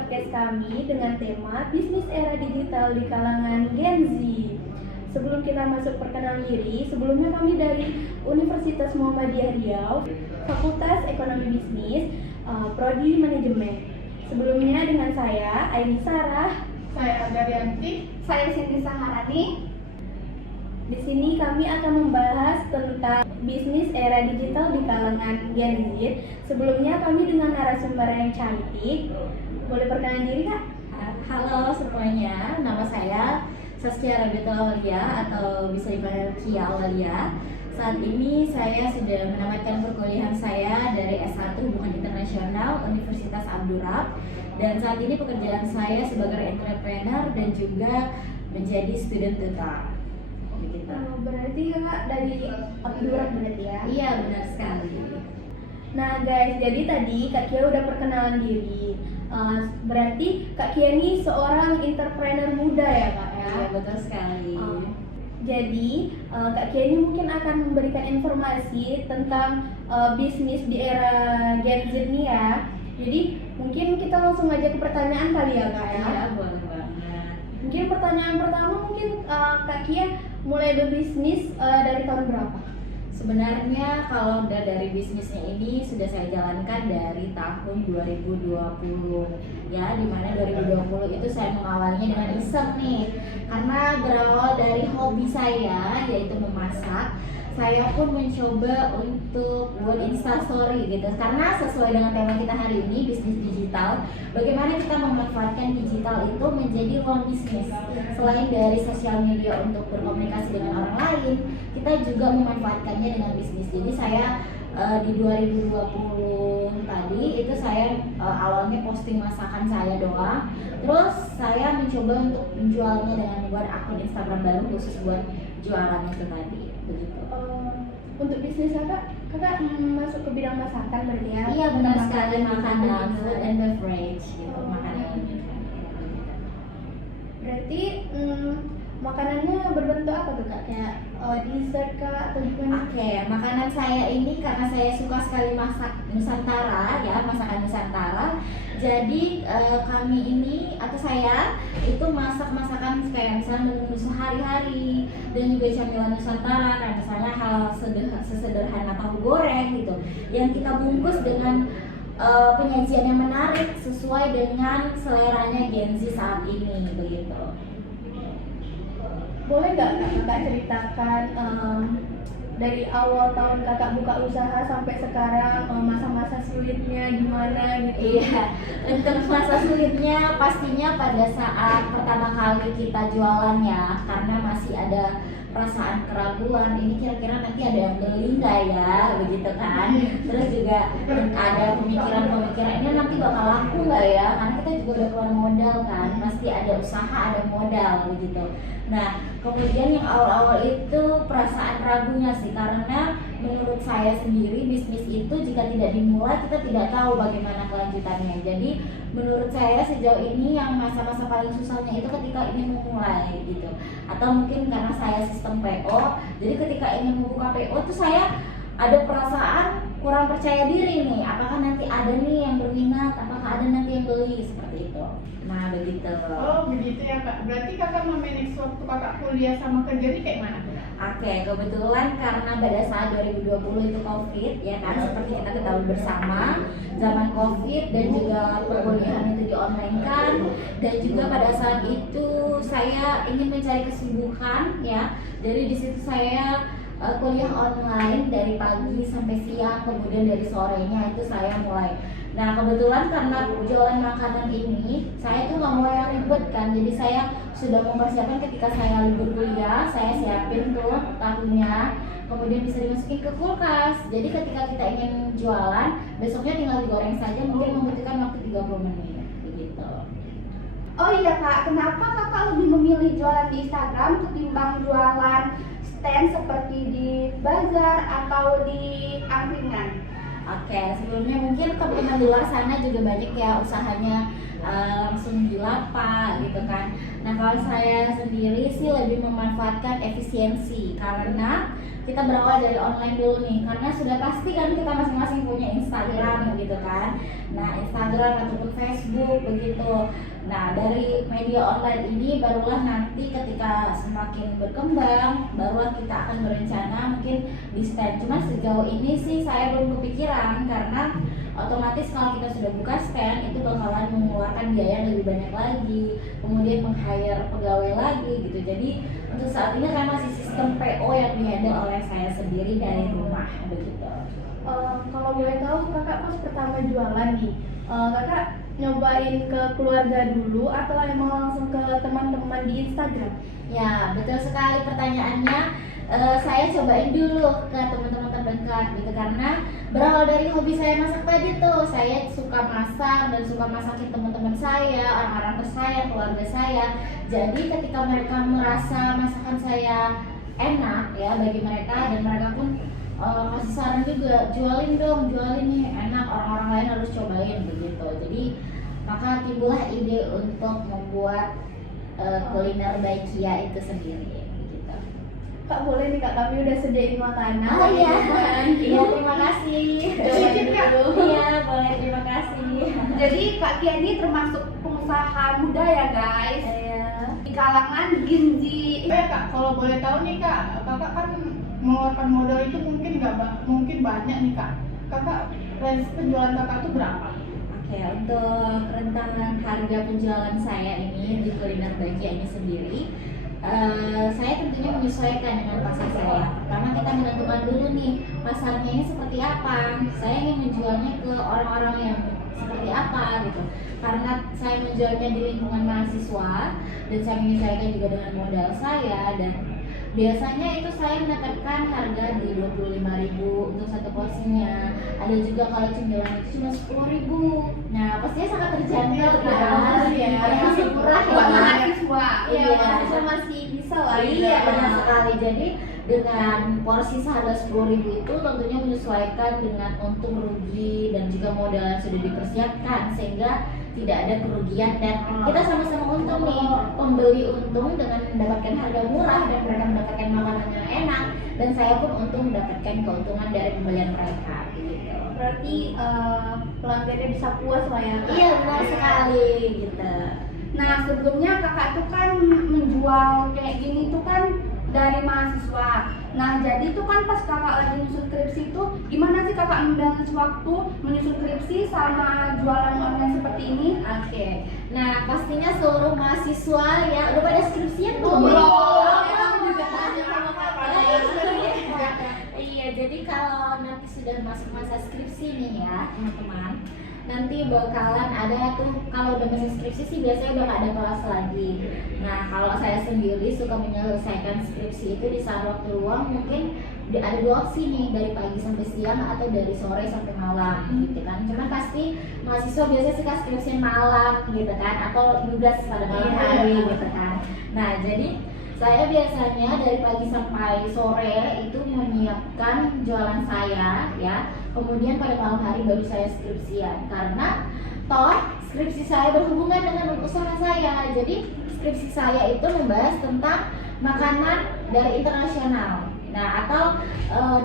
podcast kami dengan tema Bisnis Era Digital di kalangan Gen Z. Sebelum kita masuk perkenalan diri, sebelumnya kami dari Universitas Muhammadiyah Riau, Fakultas Ekonomi Bisnis, Prodi Manajemen. Sebelumnya dengan saya, Aini Sarah, saya Agarianti, saya Cindy Saharani. Di sini kami akan membahas tentang bisnis era digital di kalangan Gen Z. Sebelumnya kami dengan narasumber yang cantik. Boleh perkenalan diri, Kak? Halo semuanya, nama saya Saskia Rabitul Aulia atau bisa dipanggil Kia Aulia. Saat ini saya sudah menamatkan perkuliahan saya dari S1 Hubungan Internasional Universitas Abdurrahman, dan saat ini pekerjaan saya sebagai entrepreneur dan juga menjadi student tutor. Berarti Kakak dari Abdurrahman berarti ya? Iya, benar sekali. Nah guys, jadi tadi Kak Kia udah perkenalan diri. Berarti Kak Kia ini seorang entrepreneur muda ya Kak ya? Iya, betul sekali. Jadi Kak Kia ini mungkin akan memberikan informasi tentang bisnis di era Gen Z nih ya. Jadi mungkin kita langsung aja ke pertanyaan kali ya Kak ya? Iya, boleh banget. Mungkin pertanyaan pertama Kak Kia mulai berbisnis dari tahun berapa? Sebenarnya kalau udah dari bisnisnya ini sudah saya jalankan dari tahun 2020 ya, dimana 2020 itu saya mengawalnya dengan iseng nih, karena berawal dari hobi saya yaitu memasak. Saya pun mencoba untuk buat instastory gitu, karena sesuai dengan tema kita hari ini, bisnis digital. Bagaimana kita memanfaatkan digital itu menjadi ruang bisnis. Selain dari sosial media untuk berkomunikasi dengan orang lain, kita juga memanfaatkannya dengan bisnis. Jadi saya di 2020 tadi itu saya awalnya posting masakan saya doang. Terus saya mencoba untuk menjualnya dengan membuat akun Instagram baru khusus buat jualan itu tadi. Begitu. Untuk bisnis kakak masuk ke bidang masakan berarti ya? Iya, benar sekali, makanan, food and beverage gitu, makanan. Berarti makanannya berbentuk apa tuh Kak? Kayak dessert kah atau gimana? Oke, makanan saya ini karena saya suka sekali masak Nusantara ya, masakan Nusantara. Jadi kami ini atau saya itu masak masakan kayak misalnya menu sehari-hari dan juga camilan Nusantara, kayak misalnya hal sesederhana tahu goreng gitu, yang kita bungkus dengan penyajian yang menarik sesuai dengan seleranya Gen Z saat ini begitu. Boleh nggak kakak ceritakan dari awal tahun kakak buka usaha sampai sekarang masa-masa sulitnya gimana gitu? Iya, untuk masa sulitnya pastinya pada saat pertama kali kita jualan ya, karena masih ada perasaan keraguan, ini kira-kira nanti ada yang beli nggak ya, begitu kan. Terus juga ada pemikiran ini nanti bakal laku nggak ya, karena kita juga udah keluar modal kan, pasti ada usaha, ada modal begitu. Nah, kemudian yang awal-awal itu perasaan ragunya sih, karena menurut saya sendiri bisnis itu jika tidak dimulai kita tidak tahu bagaimana kelanjutannya. Jadi menurut saya sejauh ini yang masa-masa paling susahnya itu ketika ingin memulai gitu, atau mungkin karena saya sistem PO, jadi ketika ingin membuka PO itu saya ada perasaan kurang percaya diri nih, apakah nanti ada nih yang berminat, apakah ada nanti yang beli, seperti itu. Nah begitu. Oh begitu ya Kak, berarti kakak memanage waktu kakak kuliah sama kerja ini kayak mana? Oke, kebetulan karena pada saat 2020 itu COVID ya kan, seperti kita ketahui bersama, zaman COVID dan juga perkuliahan itu di online kan, dan juga pada saat itu saya ingin mencari kesibukan ya, jadi di situ saya kuliah online dari pagi sampai siang, kemudian dari sorenya itu saya mulai. Nah kebetulan karena jualan makanan ini saya tuh nggak mau yang ribet kan, jadi saya sudah mempersiapkan ketika saya libur kuliah, saya siapin tuh tahunya, kemudian bisa dimasukin ke kulkas. Jadi ketika kita ingin jualan, besoknya tinggal digoreng saja, mungkin membutuhkan waktu 30 menit begitu. Oh iya Kak, kenapa kakak lebih memilih jualan di Instagram ketimbang jualan stand seperti di bazar atau di angkringan? Oke, sebelumnya mungkin teman-teman di luar sana juga banyak ya usahanya langsung di lapak gitu kan. Nah kalau saya sendiri sih lebih memanfaatkan efisiensi, karena kita berawal dari online dulu nih, karena sudah pasti kan kita masing-masing punya Instagram gitu kan. Nah, Instagram ataupun Facebook begitu. Nah, dari media online ini barulah nanti ketika semakin berkembang, barulah kita akan berencana mungkin di stand. Cuma sejauh ini sih saya belum kepikiran, karena otomatis kalau kita sudah buka stand itu bakalan mengeluarkan biaya lebih banyak lagi, kemudian meng-hire pegawai lagi gitu. Jadi untuk saat ini kan masih sistem PO yang dihandle oleh saya sendiri dari rumah begitu. Kalau boleh tahu kakak pas pertama jualan nih, kakak nyobain ke keluarga dulu atau emang langsung ke teman-teman di Instagram? Ya, betul sekali pertanyaannya. Saya cobain dulu ke teman-teman terdekat gitu, karena berawal dari hobi saya masak tadi tuh. Saya suka masak dan suka masakin teman-teman saya, orang-orang tersayang, keluarga saya. Jadi ketika mereka merasa masakan saya enak ya bagi mereka, dan mereka pun kasih saran juga, jualin dong, jualin nih, enak, orang-orang lain harus cobain begitu. Jadi maka timbullah ide untuk membuat kuliner Baikia itu sendiri begitu. Kak boleh nih kak, kami udah sediain makanan. Oh iya, Iya, terima kasih. Cobain dulu. Iya, boleh, terima kasih. Jadi Kak Kia ini termasuk pengusaha muda ya guys, Iya. di kalangan Gen Z. Kak, kalau boleh tahu nih Kak, kakak kan mengeluarkan modal itu mungkin banyak nih Kak. Kakak range penjualan kakak tuh berapa? Oke, untuk rentang harga penjualan saya ini di kuliner Baikia ini sendiri, saya tentunya menyesuaikan dengan pasar saya. Pertama kita menentukan dulu nih pasarnya ini seperti apa. Saya ingin menjualnya ke orang-orang yang seperti apa gitu. Karena saya menjualnya di lingkungan mahasiswa dan saya menyesuaikan juga dengan modal saya, dan biasanya itu saya menetapkan harga di 25.000 untuk satu porsinya. Ada juga kalau cemilan itu cuma 10.000. Nah, pastinya sangat terjangkau kan? Iya, Masih murah Buat ya. mahasiswa. Iya, Iya. mahasiswa masih bisa lah. Iya, benar sekali. Jadi dengan porsi seharga 10.000 itu tentunya menyesuaikan dengan untung rugi dan juga modal yang sudah dipersiapkan, sehingga tidak ada kerugian dan kita sama-sama untung nih. Pembeli untung dengan mendapatkan harga murah dan mereka mendapatkan makanan yang enak, dan saya pun untung mendapatkan keuntungan dari pembelian mereka gitu. Berarti pelanggannya bisa puas lah ya. Kak? Iya, benar sekali gitu. Nah sebelumnya kakak tuh kan menjual kayak gini tuh kan dari mahasiswa. Nah jadi tuh kan pas kakak lagi nyusun skripsi tuh gimana sih kakak membalance waktu menyusun skripsi sama jualan online seperti ini? Oke. Nah, pastinya seluruh mahasiswa ya udah pada skripsian belum? Belum. Juga tanya sama kakak. Iya, jadi kalau nanti sudah masuk masa skripsi nih ya, teman-teman, nanti bakalan ada tuh, kalau udah masa skripsi sih biasanya udah gak ada kelas lagi. Nah, kalau saya sendiri suka menyelesaikan skripsi itu di saat waktu luang, mungkin ada dua opsi nih, dari pagi sampai siang atau dari sore sampai malam gitu kan. Cuman pasti mahasiswa biasanya suka skripsi malam gitu kan, atau tugas pada malam hari gitu kan. Nah, jadi saya biasanya dari pagi sampai sore itu menyiapkan jualan saya ya. Kemudian pada malam hari baru saya skripsian, karena toh skripsi saya berhubungan dengan usaha saya. Jadi skripsi saya itu membahas tentang makanan dari internasional. Nah, atau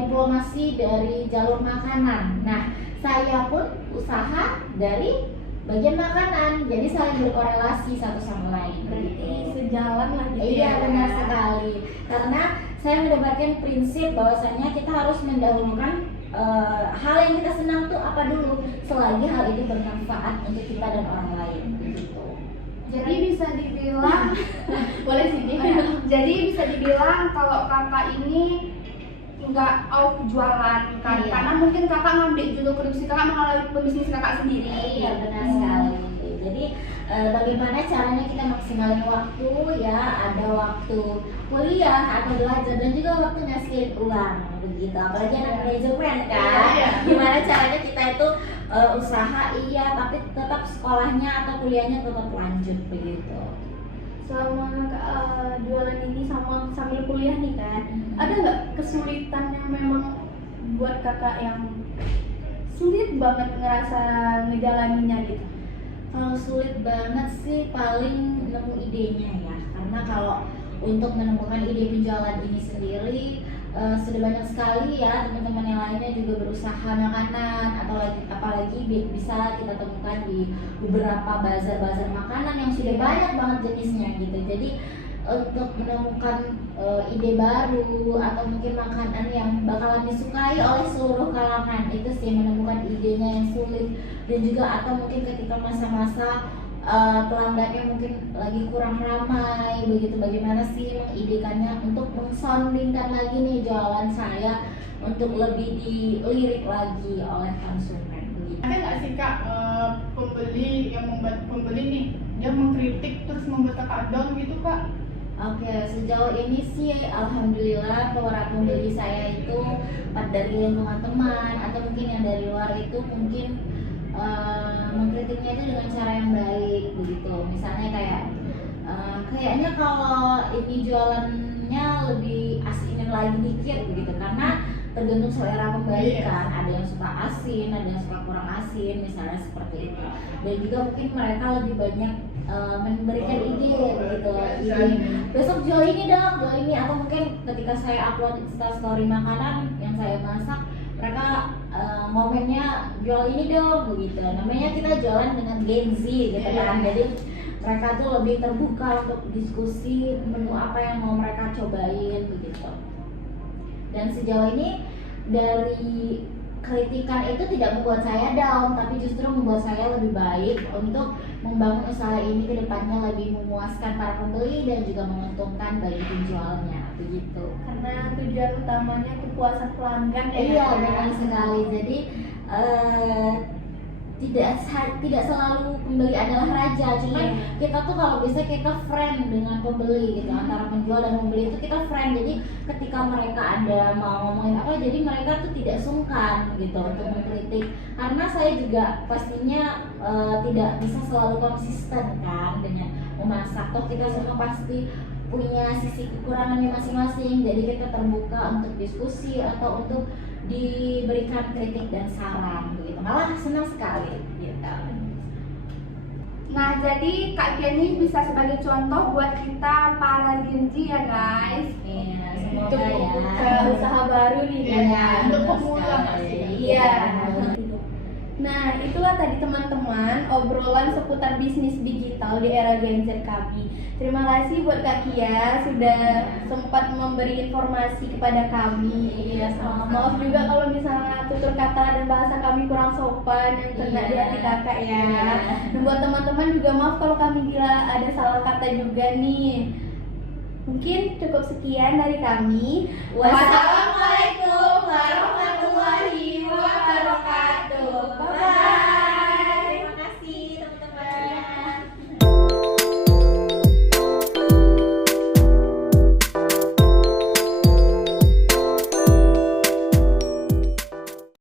diplomasi dari jalur makanan. Nah, saya pun usaha dari bagian makanan, jadi saling berkorelasi satu sama lain. Berarti sejalan lah gitu. Iya, ya. benar sekali. Karena saya mendapatkan prinsip bahwasanya kita harus mendahulukan hal yang kita senang tuh apa dulu, selagi hal itu bermanfaat untuk kita dan orang lain. Gitu. Jadi bisa dibilang Boleh sih. jadi bisa dibilang kalau kakak ini nggak out jualan kan, Iya. karena mungkin kakak ngambil judul skripsi kakak mengalami pebisnis kakak sendiri. Iya, benar sekali. Jadi bagaimana caranya kita maksimalin waktu ya, ada waktu kuliah atau belajar dan juga waktu ngasilin uang begitu. Apalagi anak manajemen kan. Iya. Gimana caranya kita itu usaha iya, tapi tetap sekolahnya atau kuliahnya tetap lanjut begitu. Selama jualan ini sambil kuliah nih kan, ada nggak kesulitan yang memang buat kakak yang sulit banget ngerasa ngejalaninnya gitu? Kalau sulit banget sih paling nemu idenya ya, karena kalau untuk menemukan ide penjualan ini sendiri sudah banyak sekali ya teman-teman yang lainnya juga berusaha makanan, atau apalagi bisa kita temukan di beberapa bazar-bazar makanan yang sudah banyak banget jenisnya gitu. Jadi untuk menemukan ide baru atau mungkin makanan yang bakalan disukai oleh seluruh kalangan, itu sih menemukan idenya yang sulit. Dan juga atau mungkin ketika masa-masa pelanggannya mungkin lagi kurang ramai begitu, bagaimana sih mengidekannya untuk mengsoundingkan lagi nih jualan saya untuk lebih dilirik lagi oleh konsumen begitu. Ada nggak sih kak pembeli yang membuat pembeli nih dia mengkritik terus membuat kakak down gitu kak? Oke, sejauh ini sih alhamdulillah para pembeli saya itu dari lingkungan teman atau mungkin yang dari luar itu mungkin mengkritiknya itu dengan cara yang baik begitu. Misalnya kayak kayaknya kalau ini jualannya lebih asinin lagi dikit begitu, karena tergantung selera pembeli kan. Ada yang suka asin, ada yang suka kurang asin, misalnya seperti itu. Dan juga mungkin mereka lebih banyak memberikan ide gitu, ide besok jual ini dong, jual ini, atau mungkin ketika saya upload Instastory makanan yang saya masak, mereka momennya jual ini dong begitu. Namanya kita jualan dengan Gen Z gitu kan. Jadi mereka tuh lebih terbuka untuk diskusi menu apa yang mau mereka cobain begitu. Dan sejauh ini dari kritikan itu tidak membuat saya down, tapi justru membuat saya lebih baik untuk membangun usaha ini ke depannya lebih memuaskan para pembeli dan juga menguntungkan bagi penjualnya begitu. Karena tujuan utamanya kepuasan pelanggan ya. Iya, benar sekali. Jadi tidak selalu pembeli adalah raja, cuman kita tuh kalau bisa kita friend dengan pembeli gitu, antara penjual dan pembeli itu kita friend. Jadi ketika mereka ada mau ngomongin apa, jadi mereka tuh tidak sungkan gitu untuk mengkritik, karena saya juga pastinya tidak bisa selalu konsisten kan dengan memasak. Toh kita semua pasti punya sisi kekurangannya masing-masing, jadi kita terbuka untuk diskusi atau untuk diberikan kritik dan saran begitu. Malah senang sekali gitu. Nah, jadi Kak Kenny bisa sebagai contoh buat kita para Gen Z ya guys. Iya, Untuk semoga membuka ya. usaha baru nih Iya, kan. untuk benar pemula sekali. sih. Iya. Nah, itulah tadi teman-teman obrolan seputar bisnis digital di era Gen Z kami. Terima kasih buat Kak Kia sudah sempat memberi informasi kepada kami. Iya, sama-sama. Maaf juga kalau misalnya tutur kata dan bahasa kami kurang sopan yang kena di hati kakak ya. Iya. Dan buat teman-teman juga maaf kalau kami bila ada salah kata juga nih. Mungkin cukup sekian dari kami. Wassalamualaikum